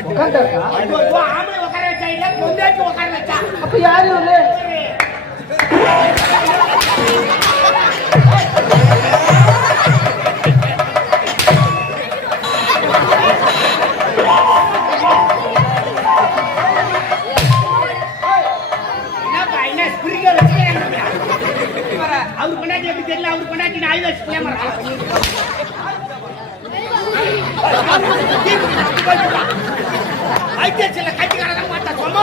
ஆம்பளை உட்கார வச்சா இல்ல பொண்டாட்டி உட்கார வச்சா அப்ப யாரு வந்து அவரு கொண்டாட்டி எப்படி தெரியல அவரு கொண்டாட்டி ஆயுத ஐடிஎஸ்ல கட்டிக்காரங்க பார்த்தா சொன்னா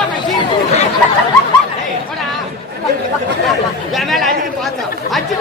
என் மேல அடிக்க பார்த்தோம் அச்சு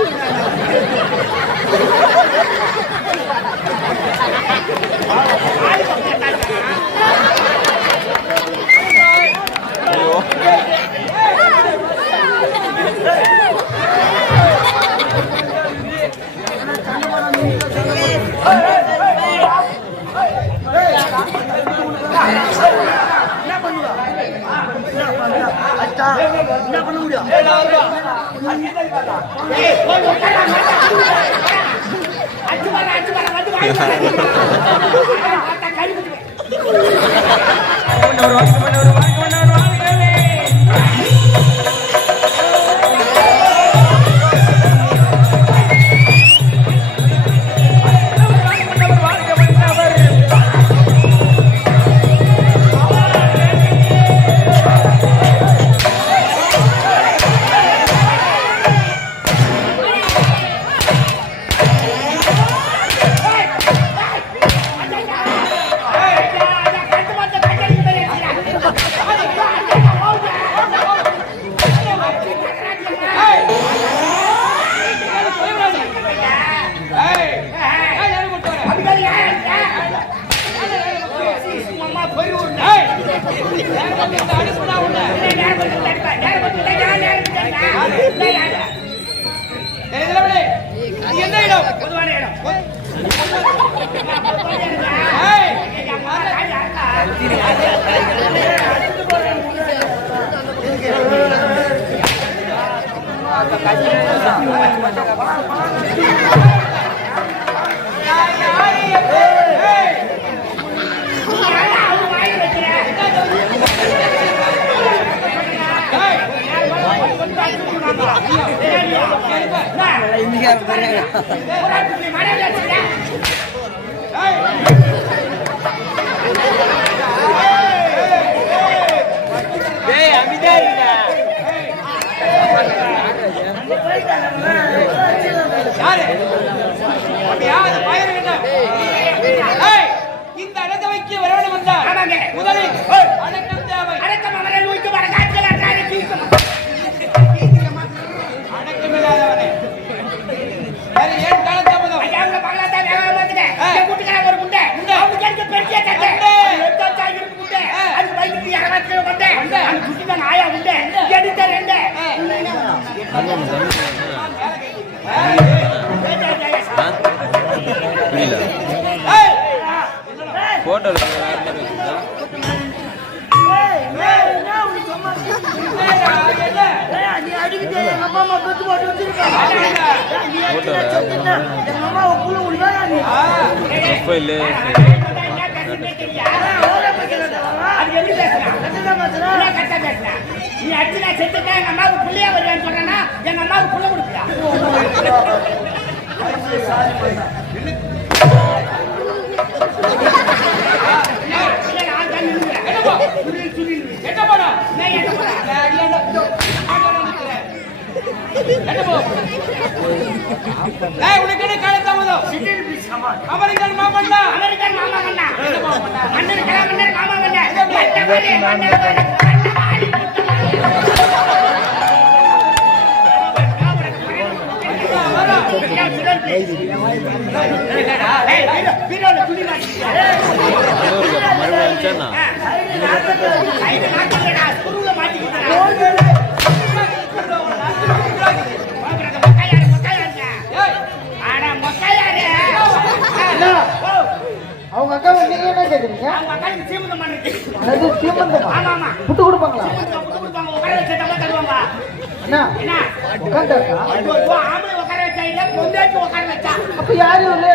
என்ன பண்ண முடியும் என்ன இடம் பொதுவான இடம் இந்த இடத்தை வைக்க வரவேண்டும் என்றால் முதலில் அடக்கம் தேவை. அடக்கம் அவரை நோய்க்கு வர காட்சிகள் அடக்கமில்லாதவனே ஏன் காலத்தாமதம் ஐயாவுல பகலாத்தா வேகமா வந்துட்டேன் கூட்டுக்காரங்க ஒரு முண்டை அவனுக்கு எனக்கு பெரிய தட்டை எடுத்தா இருக்கு முண்டை அது பைக்கு யாராவது வந்தே அந்த குட்டி தான் ஆயா முண்டை எடுத்த ரெண்டு புரியல போட்டோ நீ அடிக்கிட்டே எங்க அம்மா அம்மா பெத்து போட்டு வச்சிருக்காங்க எங்க அம்மா உள்ள உள்ள நீ இல்ல நீ அடிச்சு நான் செத்துட்டேன் எங்க அம்மாவுக்கு புள்ளையா வருவேன்னு சொல்றேன்னா எங்க அம்மாவுக்கு புள்ள கொடுப்பியா உனக்கு காலத்தாமதம் அமெரிக்கன் மாமன்னா அமெரிக்கன் மாமன்னா மன்னர் மாமன்னா அவங்க அக்காவை நீங்க என்ன கேக்குறீங்க? அவங்க அக்காக்கு சீமந்தம் பண்ணிருக்கு. அது சீமந்தமா? ஆமா ஆமா. புட்டு கொடுப்பாங்களா? புட்டு கொடுப்பாங்க. உட்கார வச்சா தான் தருவாங்க. என்ன? உட்கார்ந்தா? ஆம்பளை உட்கார வச்சா இல்ல பொண்டாட்டி உட்கார வச்சா. அப்ப யாரு வந்து?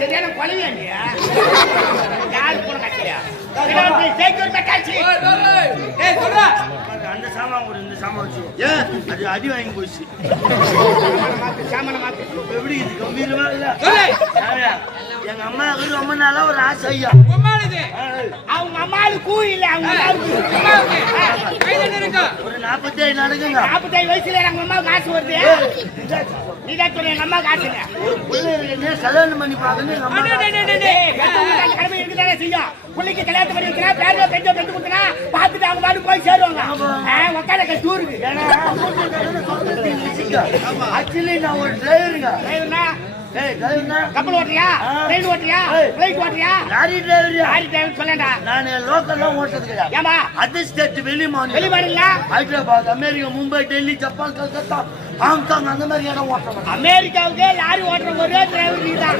சரியான கொலையா நீ யாரு போன கட்சியா ஜெயிக்கூர் மெக்காச்சி சொல்றா அந்த சாமான் கூட இந்த சாமான் வச்சு அது அடி வாங்கி போச்சு சாமான மாத்து எப்படி இது கம்பீரமா இல்ல எங்க அம்மா ரொம்ப நாளா ஒரு ஆசை ஐயா அவங்க அம்மாவுக்கு கூ இல்ல அவங்க ஒரு 47 நடக்குங்க 45 வயசுல எங்க அம்மாவுக்கு காசு வருது நீதான் சொல்ல எங்க அம்மா காசுங்க ஒரு பிள்ளை இருக்குன்னு கல்யாணம் பண்ணி பார்க்கணும் எங்க அம்மா கடமை இருக்குதானே செய்யும் பிள்ளைக்கு கல்யாணம் பண்ணி வைக்கிறா பேர பெஞ்சோ பெஞ்சு கொடுத்தனா பார்த்துட்டு அவங்க பாட்டு போய் சேருவாங்க உக்கால டூருக்கு ஆக்சுவலி நான் ஒரு டிரைவருங்க கப்பல் ஓட்டுறியா ட்ரெயின் ஓட்டுறியா பிளைட் ஓட்டுறியா லாரி டிரைவர் சொல்லண்டா நான் லோக்கல்ல ஓட்டுறது கிடையாது ஏமா அதர் ஸ்டேட் வெளி மாநில Hyderabad America Mumbai Delhi Japan Calcutta Hong Kong அந்த மாதிரி இடம் ஓட்டுறேன் அமெரிக்காவுக்கு லாரி ஓட்டுற ஒரே டிரைவர் நீதான்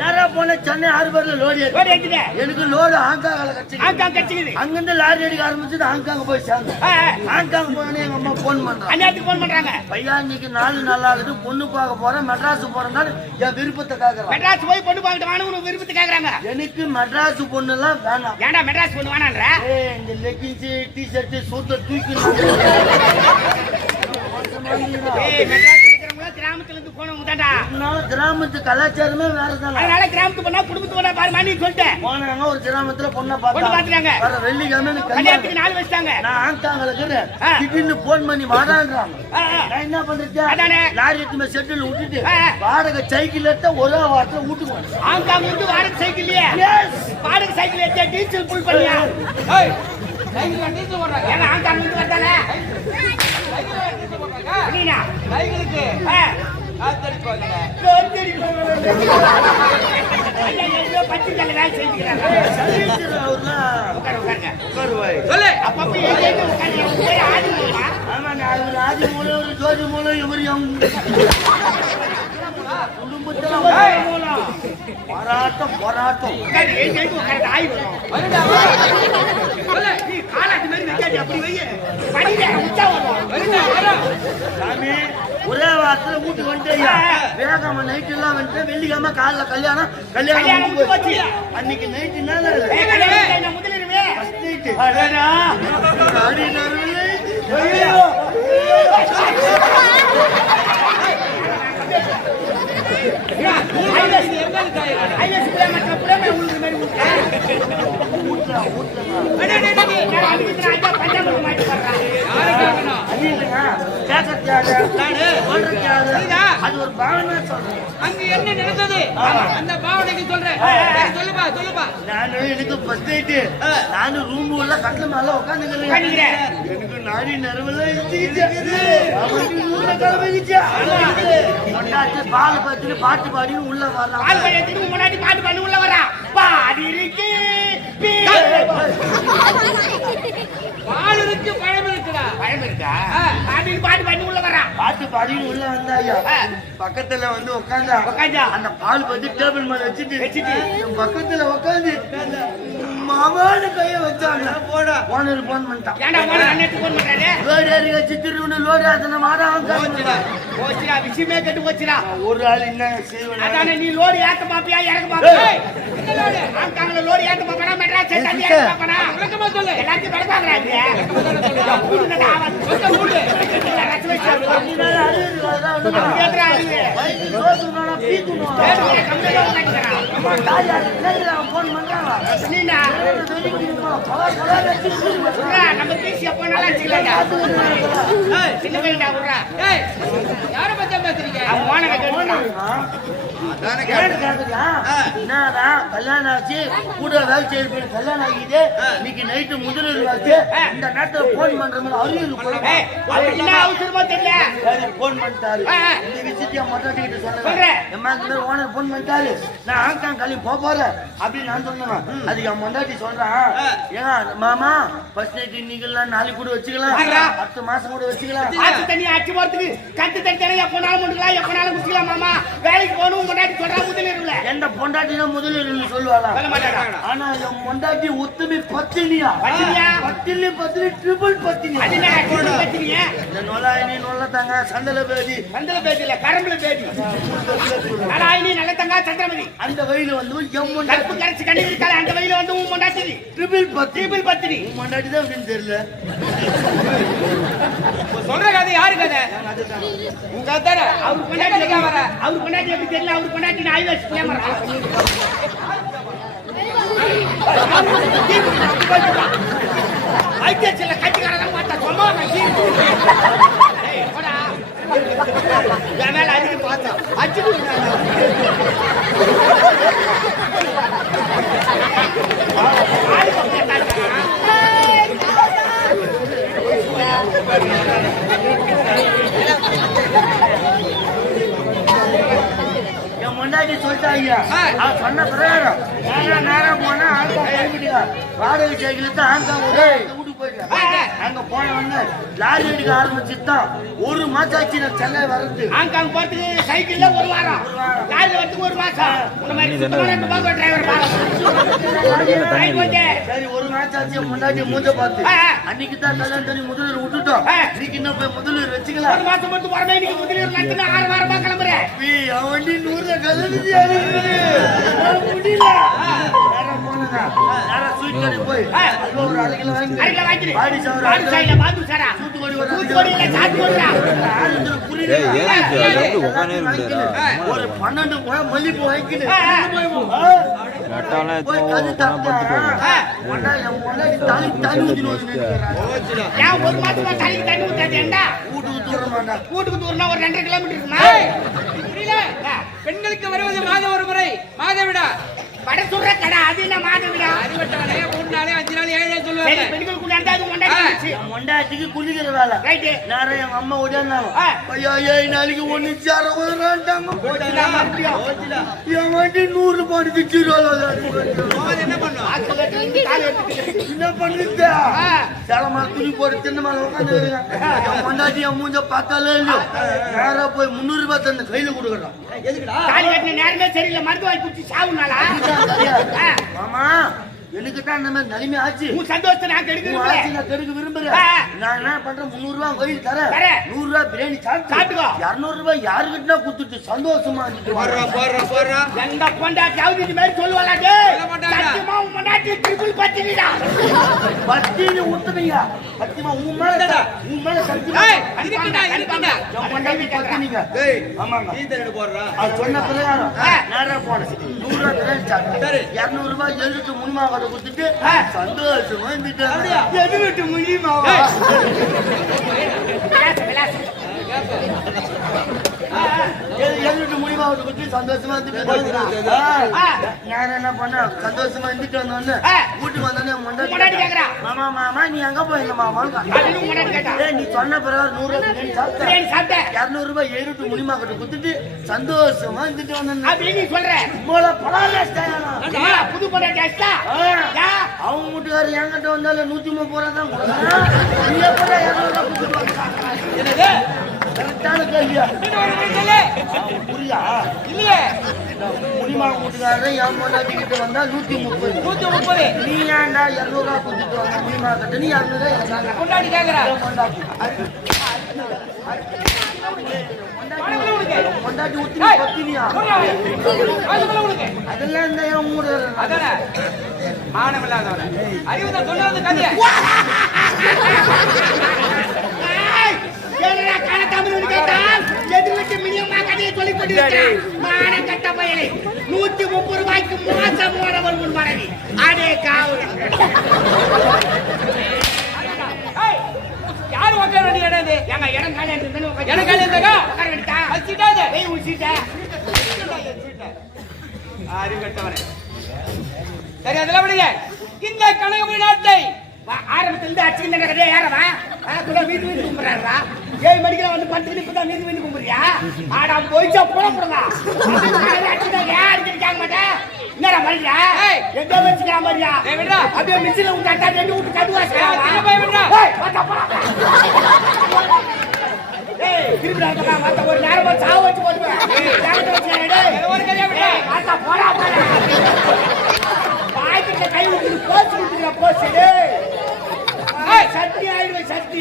நேரா போன சென்னை ஹார்பர்ல லோடு ஏத்துங்க எனக்கு லோடு ஹாங்காங்ல கட்சி ஹாங்காங் கட்சிக்குது அங்கிருந்து லாரி அடிக்க ஆரம்பிச்சுட்டு ஹாங்காங் போய் சேர்ந்தேன் ஹாங்காங் போனே எங்க அம்மா போன் பண்றாங்க அந்நேரத்துக்கு போன் பண்றாங்க பையா இன்னைக்கு நாள் நல்லா இருக்குது பொண்ணு பார்க்க போறேன் மெட்ராஸ் போறேன்னா என் விருப்பத்தை கேக்குறேன் மெட்ராஸ் போய் பொண்ணு பார்த்துட்டு வாங்க விருப்பத்தை கேக்குறாங்க எனக்கு மெட்ராஸ் பொண்ணு எல்லாம் வேணாம் ஏன்டா மெட்ராஸ் பொண்ணு வேணான்ற இந்த லெகின்ஸ் டி ஷர்ட் சூத்த தூக்கி மெட்ராஸ் இருக்கிறவங்க கிராமத்துல இருந்து போனவங்க தான்டா கிராமத்து கலாச்சாரமே வேறதான் அதனால கிராமத்துக்கு போனா குடும்பத்துக்கு போனா பாரு மணி சொல்லிட்டேன் போனாங்க ஒரு கிராமத்துல பொண்ணை பொண்ணு பாத்துட்டாங்க வர வெள்ளிக்கிழமை கல்யாணத்துக்கு நாள் வச்சிட்டாங்க நான் ஹாங்காங்ல இருக்கிறேன் திடீர்னு போன் பண்ணி வாடான்றாங்க நான் என்ன பண்றது லாரி எடுத்து செட்டில் விட்டுட்டு வாடகை சைக்கிள் எடுத்த ஒரே வாரத்துல வீட்டுக்கு வந்து ஹாங்காங் வந்து வாடகை சைக்கிள்லயே வாடகை சைக்கிள் எடுத்து டீசல் ஃபுல் பண்ணியா சைக்கிள் டீசல் போடுறாங்க ஏன்னா ஹாங்காங் வந்து வரதானே நீனா சைக்கிளுக்கு காத்தடி போங்க பச்சை கல்ல வேலை செஞ்சுக்கிறாங்க சொல்லு அப்பப்ப ஆமா நான் ஆதி மூலம் ஒரு ஜோதி மூலம் எவரையும் குடும்பத்துல போராட்டம் போராட்டம் ஒரே வாரத்துல வீட்டுக்கு வந்துட்டு வேகாம நைட் எல்லாம் வந்துட்டு வெள்ளிக்கிழமை காலைல கல்யாணம் அன்னைக்கு நைட்டு அது ஒரு பாவனை சொல்றேன். அங்க என்ன நடந்தது அந்த பாவனைக்கு சொல்றேன் சொல்லுப்பா சொல்லுப்பா. நானும் எனக்கு ஃபர்ஸ்ட் நைட்டு நானும் ரூம் உள்ள கட்டில மேல உட்காந்துக்கிறேன். எனக்கு நாடி நரவெல்லாம் பால் பத்திரி பாட்டு பாடி உள்ள வரலாம். முன்னாடி பாட்டு பாடி உள்ள வரா பாடி இருக்கு பால் இருக்கு பழம் இருக்குடா பழம் இருக்கா பாட்டு பாடி உள்ள வரா பாட்டு பாடி உள்ள வந்தா ஐயா பக்கத்துல வந்து உட்காந்தா அந்த பால் பத்தி டேபிள் மேல வச்சுட்டு பக்கத்துல உட்காந்து மாமான்னு கைய வச்சாங்க. போடா ஓனர் போன் பண்ணிட்டான். ஏன்டா ஓனர் அண்ணனுக்கு போன் பண்றாரு? லோரி ஏறிங்க சித்திருன்னு லோரி ஆதன மாடா போச்சுடா விஷயமே கெட்டு போச்சுடா. ஒரு ஆள் என்ன செய்வேன் அதானே நீ லோரி ஏத்த பாப்பியா இறக்க பாப்பியா? என்ன லோரி ஆங்காங்கல லோரி ஏத்த பாப்பனா மெட்ராஸ் தண்ணி ஏத்த பாப்பனா விளக்கமா சொல்லு. எல்லாத்தையும் விளக்கறாங்க. கூடுடா அவன் சொந்த கூடு. ரத்னேஸ்வர் பண்ணினால அழுகுறா அழுகு. பைக் சோதுனா பீதுனா. ஏய் கம்மியா பண்ணிக்கறா. அம்மா தாயா என்ன போன் பண்றாங்க. நீனா நம்ம பேசி அப்ப நல்லா வச்சுக்கலாம்டா. ஏய் சின்ன பையன்டா உறா. ஏய் யார பத்தி பேசுறீங்க? அவன கேக்குறான். அதானே கேக்குறா. என்னடா கல்யாணம் ஆச்சு கூட வேலை செய்ய கல்யாணம் ஆகிது. இன்னைக்கு நைட் முதல்ல ஆச்சு. இந்த நேரத்துல போன் பண்றோம் அறிவு போய். ஏய் என்ன அவசரமா தெரியல. சரி போன் பண்ணிட்டாரு. இந்த விஷயத்தை மொத்தம் கிட்ட சொல்றேன். அம்மா கிட்ட ஓனர் போன் பண்ணிட்டாரு. நான் ஆங்காங் கலி போறேன் அப்படி நான் சொன்னேன். அதுக்கு அவன் மொண்டாட்டி சொல்றான். ஏன் மாமா ஃபர்ஸ்ட் நைட் இன்னைக்கு நாளைக்கு கூட வச்சுக்கலாம். அடுத்த மாசம் கூட வச்சுக்கலாம். ஆச்சு தண்ணி ஆச்சு போறதுக்கு கட்டு தண்ணி எப்பனாலும் முடிக்கலாம் எப்பனாலும் குடிக்கலாம் மாமா. வேலைக்கு போகணும் பொண்டாட்டி சொல்றா முதலிரவுல. எந்த பொண்டாட்டினா முதலிரவுல சொல்லுவாளா? சொல்ல மாட்டாடா. ஆனா என் பொண்டாட்டி ஒத்துமை பத்தினியா? பத்தினி ட்ரிபிள் பத்தினி. அது என்ன ட்ரிபிள் பத்தினியா? இந்த நொலாயினி நொல்லத்தாங்க சண்டல பேதி இல்ல கரம்புல பேதி. நலாயினி கங்கா சந்திரமதி. அந்த வழியில வந்து எம்மன் கருப்பு கரைச்சு கண்ணி இருக்காளே அந்த வழியில வந்து உன் பொண்டாட்டி ட்ரிபிள் பத்தினி. உன் பொண்டாட்டி தான் அப்படின்னு தெரியல. சொல்ற கதை யாரு கதை? உங்க கதை. அவர் பொண்டாட்டி எப்படி தெரியல? அவர் பொண்டாட்டி நான் ஆய்வு கேமரா ஐடிஎஸ்ல கட்டிக்காரதான் பார்த்தா சும்மா என் மேல அடிக்க பார்த்தா அடிச்சு என் முன்னாடி சொல்லிட்டாங்க. அவன் சொன்ன பிரகாரம் நேரம் போனா வாடகை சைக்கிள் தான் வீட்டுக்கு போயிட்டேன். அங்க போன உடனே லாரி அடிக்க ஆரம்பிச்சுதான் ஒரு மாசம் ஆச்சு நான் சென்னை வர்றது. ஹாங்காங் போறதுக்கு சைக்கிள்ல ஒரு வாரம், லாரி வரதுக்கு ஒரு மாசம். உன்ன மாதிரி டிரைவர் சரி ஒரு மாசம் ஆச்சு என் முன்னாடி மூஞ்ச பார்த்து. அன்னைக்கு தான் கல்யாணம் பண்ணி முதலீடு விட்டுட்டோம். இன்னைக்கு இன்னும் போய் முதலீடு வச்சுக்கலாம். ஒரு மாசம் மட்டும் வரமே. இன்னைக்கு முதலீடு நடத்தினா 6 வாரமா கிளம்புறேன். அவண்டி 100 கலந்துச்சு முடியல. நேரம் போனதா நேரம் ஸ்வீட் கடை போய் ஒரு 1/2 கிலோ வாங்கி பாடி சாப்பிட பாது சாரா தூத்துக்குடி இல்ல சாத்துக்குடிடா ஒரு 12 முழம் மல்லிப்பூ வாங்கிக்கிட்டு போய் கது ஏன் ஒரு மாசமா தலைக்கு தண்ணி ஊத்தாதேண்டா? வீட்டுக்கு தூரமா ஒரு 2.5 கிலோமீட்டர் இருக்குமா? பெண்களுக்கு வருவது மாதம் ஒரு முறை மாதவிடா. வட சுடுற கடை அது என்ன மாதவிடா? அறிவட்டவனே 3 நாள் 5 நாள் 7 நாள் சொல்லுவாங்க. பெண்கள் கூட அது கொண்டாடி மொண்டாட்டிக்கு குளிக்கிற வேலை. ரைட். நேரம் எங்க அம்மா ஓடியாந்தாங்க. ஐயா 7 நாளைக்கு ஒண்ணு சேர ஓடுறான்டாங்க. என் வண்டி 100 ரூபாய்க்கு ஜீரோல என்ன பண்ணும்? என்ன பண்ணுது? சேலமா துணி போட்டு தின்னமால உட்காந்து என் மொண்டாட்டி என் மூஞ்ச பார்த்தாலே இல்லையோ நேரா போய் 300 ரூபாய் தந்து கையில கொடுக்குறான். எதுக்குடா? தாலி கட்டின நேரமே சரியில்லை. மருந்து வாங்கி குடிச்சு சாவுனாலா? மாமா எனக்கு தான் இந்த மாதிரி நிலைமை ஆச்சு. உன் சந்தோஷத்தை நான் கெடுக்கிறேன். நான் கெடுக்க விரும்புறேன். நான் என்ன பண்றேன் 300 ரூபாய் கோயில் தரேன். 100 ரூபாய் பிரியாணி சாப்பிட்டுக்கோ. 200 ரூபாய் யாருக்கிட்ட குடுத்துட்டு சந்தோஷமா போடுறா எந்த பொண்டாட்டியாவது இது மாதிரி சொல்லுவாளா? சத்தியமா உன் பொண்டாட்டி ட்ரிபிள் பத்தினிடா. பத்தினி ஊத்துவீங்க. சத்தியமா உன் மேல சத்தியமா இருக்குடா. என் பொண்டாட்டி பத்தினிங்க. ஆமாங்க. நீ தரடு போடுறா. அது சொன்ன பிரகாரம் நேரா போனேன். 100 ரூபாய் பிரியாணி சாப்பிட்டேன். 200 ரூபாய் எழுத்து முன்மாவை கொடுத்துட்டு சந்தோஷமா இருந்துட்டேன். எது விட்டு முடியுமாவா? எழுதிட்டு முடிவா கொடுத்து சந்தோஷமா இருந்துட்டு நான் என்ன பண்ணேன் சந்தோஷமா இருந்துட்டு வந்தோன்னு வீட்டுக்கு வந்தோடனே முன்னாடி கேக்குறா. மாமா மாமா நீ எங்க போயிருந்த மாமா நீ சொன்ன பிறகு 100 ரூபாய் சாப்பிட்டேன். 200 ரூபாய் எழுதிட்டு முடிமா கிட்ட கொடுத்துட்டு சந்தோஷமா இருந்துட்டு வந்தேன் அப்படின்னு நீ சொல்ற. புது பொண்டாட்டி அவங்க வீட்டுக்காரர் என்கிட்ட வந்தாலும் 130 ரூபா தான் கொடுக்குறேன். நீ எப்படா 200 ரூபாய் கொடுத்துட்டு வந்தா? கரெக்டான கேள்வியா? புரியா இல்லையே. முடிமா வீட்டுக்காரர் என் பொண்டாட்டி கிட்ட வந்தா 130. நீ ஏன்டா 200 ரூபா கொடுத்துட்டு வந்த முடிமா கிட்ட? நீ 200 ரூபாய் கொண்டாடி கேக்குறா. பொண்டாட்டி ஊத்தி பத்தினியா? அதெல்லாம் இந்த என் ஊரு அதானே மானம் இல்லாதவன அறிவுதான் சொல்லாத கதைய. எதிர்விட்டு மினியமா கதையை சொல்லிக் கொண்டிருக்கிறான். மானம் கட்ட பயலே 130 ரூபாய்க்கு மாசம் போனவன் முன் மனைவி அதே காவல். யாரு உட்கார வேண்டிய இடம் இது? எங்க இடம் காலியா இருந்ததுன்னு எனக்கு காலியா இருந்தாக்கா? உட்கார வேண்டியதா? வச்சிட்டாத. வெய் உச்சிட்ட. அறிவட்டவனே. சரி அதெல்லாம் விடுங்க. இந்த கனகமணி நாட்டை ஆரம்பத்துல இருந்து அச்சுக்கின்ற கதையா யாரவா? வீட்டு வீட்டு கும்பிடுறாரா? 7 மணிக்கு வந்து படுத்துட்டு இப்பதான் வீட்டு வீட்டு கும்பிடுறியா? ஆடா போயிச்சா போடப்படுங்க. அடிச்சிருக்காங்க மாட்டேன். என்னடா மரியா? எங்க வச்சுக்கிறா மரியா? அப்படியே மிச்சில விட்டாட்டா 2 வீட்டு கதுவா திருப்பி ஒரு நேரமா சாவு வச்சு போடுவேன். பாய்க்கிட்ட கை விட்டு போச்சு விட்டுக்கிற போச்சு. சட்னி ஆயிடுவேன் சட்னி.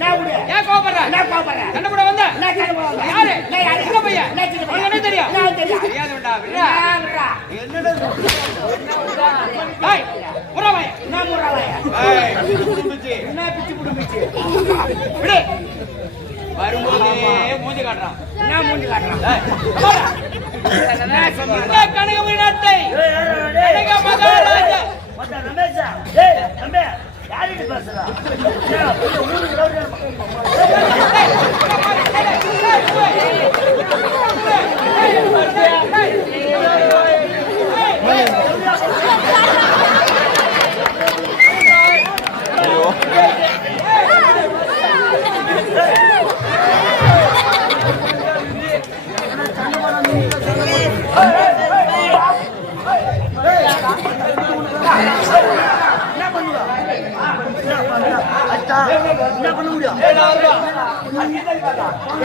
நான் விடு. ஏன் கோபப்படுற? நான் கோபப்படுறேன். கண்ண கூட வந்த? நான் கண்ண கூட வந்தேன். யாரு? யாரு? எங்க பையன்? நான் சின்ன பையன். உனக்கு என்ன தெரியும்? நான் தெரியும். தெரியாது நான் மூஞ்சி காட்டுறேன். இந்த கனகமணி நாட்டை கனக மகாராஜா மச்சான் ரமேஷா, டேய் தம்பி, யார்கிட்ட பேசுறா? ஊருக்கு ரோடு என்ன பண்ண முடியும்?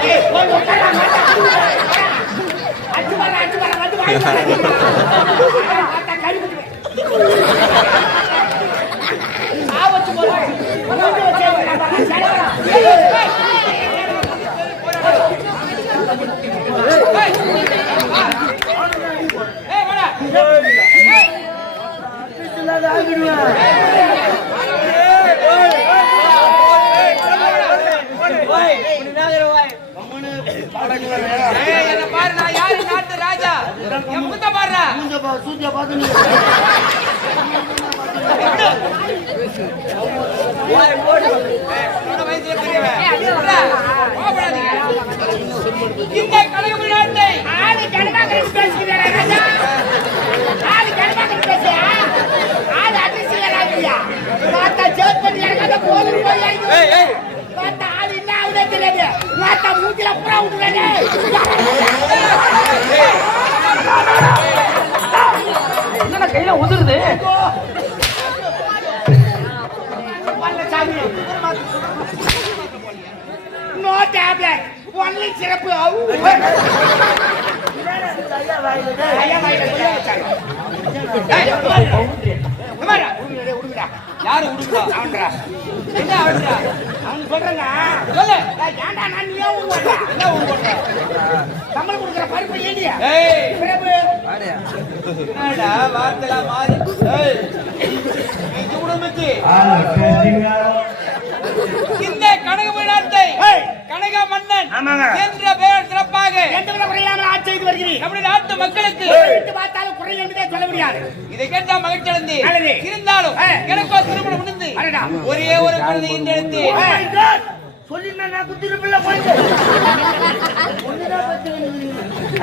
ஏய், போய் உட்கார்றா, மாட்டா. அச்சு பாரு, வந்து வாங்கி மாட்டா, கறி குத்துவேன். ஆவச்சு போடு. மூஞ்சி வச்சே வரேன். செலவரா. ஏய் வாடா இல்லாத ஆகிடுவேன். என்ன பாரு நான் யாரு நாட்டு ராஜா என் முத்த பாருடா சூத்தியா பார்த்து நீ வயசுல பெரியவன் இந்த கனகமணி நாட்டை ஆளு கனகாகரன் பேசுகிறாரா ராஜா? ஆளு கனகாகரன் பேசுறியா? ஆளு அதிர்ஷ்டராஜியா? பார்த்தா ஜெட் பண்ணி இறங்காத போதும் போய் ஆயிடுச்சு. பார்த்தா ஆளு என்ன ஆகுதே தெரியாது. பார்த்தா மூஞ்சில புறா விட்டுறானே. என்னடா கையில உதிருது? நோ டேப்லெட் ஒன்லி சிறப்பு. ஐயா வாயில கைய வச்சாங்க. குமாரா உடுங்கடா. யாரு உடுங்கடா அவன்டா. என்ன ஆடுறா அவன் சொல்றேங்க. சொல்லு ஏன்டா நான் நீயே ஊடுறா? என்ன ஊர் போடுற சம்பளம் கொடுக்குற பருப்பு ஏடியா? ஏய் பிரபு என்னடா வார்த்தைலாம் மாறி ஏய் இது உடம்புக்கு இந்த கனகமணி நாட்டை கனக மன்னன் ஆமாங்க. என்ற பெயர் சிறப்பாக எந்த வித குறையாமல் ஆட்சி செய்து வருகிறேன். நம்முடைய நாட்டு மக்களுக்கு விட்டு பார்த்தாலும் குறை என்பதே சொல்ல முடியாது. இதை கேட்டா மகிழ்ச்சி அடைந்து நல்லது. இருந்தாலும் எனக்கோ திருமணம் முடிந்து அடடா. ஒரே ஒரு குழந்தை எடுத்து சொல்லிருந்தா நான் குத்திருப்பில்ல போயிட்டு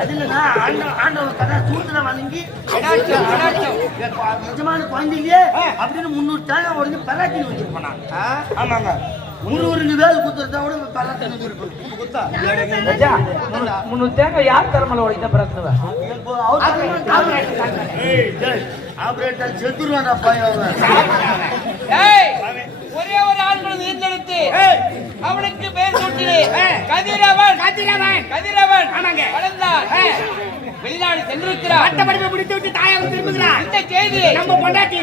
அது இல்லைன்னா ஆண்டவன் கதை சூத்துல வணங்கி நிஜமான குழந்தைங்க அப்படின்னு 300 தேங்காய் உடனே பல்லாட்டி வச்சிருப்பேன் நான். ஆமாங்க, ஒரு வேல் குத்துறதா கூட பல்லாட்டி வச்சிருப்பேன். ராஜா, 300 தேங்காய் யார் தரமல உடைத்த பிரச்சனை? ஆபரேட்டர் செத்துருவான்டா பையன். ஏய் ஒரே ஒரு ஆள் குழந்தை எடுத்து அவனுக்கு பெயர் சூட்டினேன் கதிரவன். கதிரவன் ஆமாங்க. வளர்ந்தார் வெளிநாடு சென்றிருக்கிறார். பட்ட படிப்பை முடித்து விட்டு தாயாக திரும்புகிறார். இந்த செய்தி நம்ம பொண்டாட்டி